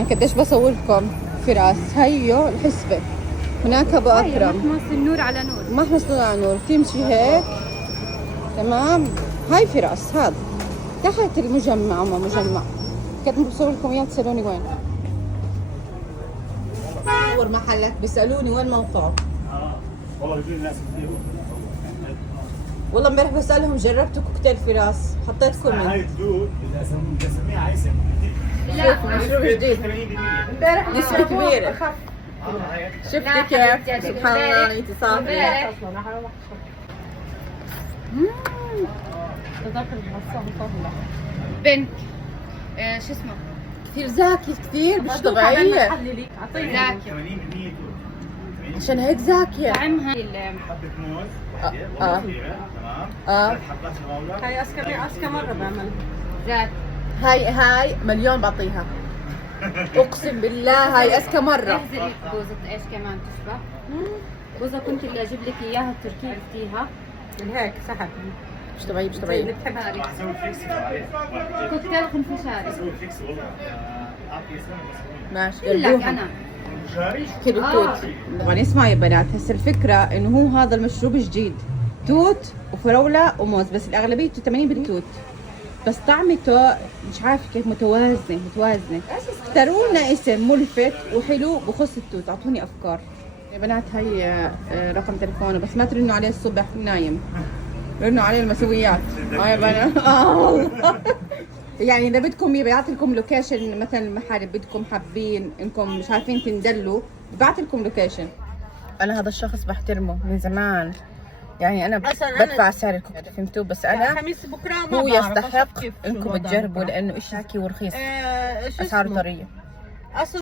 طبعا قديش بصور لكم فراس. هيو الحسبة، هناك ابو اكرم، محمص النور على نور، محمص نور على نور، تمشي هيك تمام. هاي فراس، هذا تحت المجمع، مجمع. كنت بصور لكم اياه تسالوني وين صور محلك، بيسالوني وين موقعه. والله بيجي الناس كثير. والله امبارح بسالهم جربتوا كوكتيل فراس، حطيت كومنت. هاي تدود اذا سميها عيسى. لا مشروب جديد، 80%. امبارح نسبة كبيرة. شفتي كيف؟ سبحان الله انت صافية. بنت شو اسمه كثير زاكي، كثير مش طبيعية. زاكي 80% عشان هيك زاكية. طعمها حبة موز. اه تمام. حبات الغولة. هاي أسكى مرة بعملها. زاكي. هاي مليون بعطيها. اقسم بالله هاي اذكى مرة. احذري بوزة ايش كمان تشبه بوزة كنت اللي اجيب لك اياها التركي عرفتيها من هيك سحب. مش طبيعي، مش طبيعي. بتحبها. راح اسوي فيكس عليه. كوكتيل خنفشاري. اسوي فيكس والله. اعطي اسمه بس. ماشي لك جربوها. انا جاري. كيلو توت. طبعا اسمعوا يا بنات، هسه الفكرة انه هو هذا المشروب جديد، توت وفراولة وموز، بس الاغلبية 80 بالتوت، بس طعمته مش عارفة كيف متوازنة. اختاروا لنا اسم ملفت وحلو بخص التوت، اعطوني افكار يا بنات. هي رقم تليفونه، بس ما ترنوا عليه الصبح نايم، رنوا عليه المسويات. يا بنات والله يعني اذا بدكم يبعث لكم لوكيشن مثلا المحل، بدكم حابين انكم مش عارفين تندلوا، ببعث لكم لوكيشن. انا هذا الشخص بحترمه من زمان، يعني انا بدفع سعر الكوكتيل، فهمتوا؟ بس انا خميس بكره ما هو بعرف يستحق كيف انكم الوضع تجربوا، بكرة. لانه اشي ورخيص، شو اسعاره اسمه؟ طريه. أصل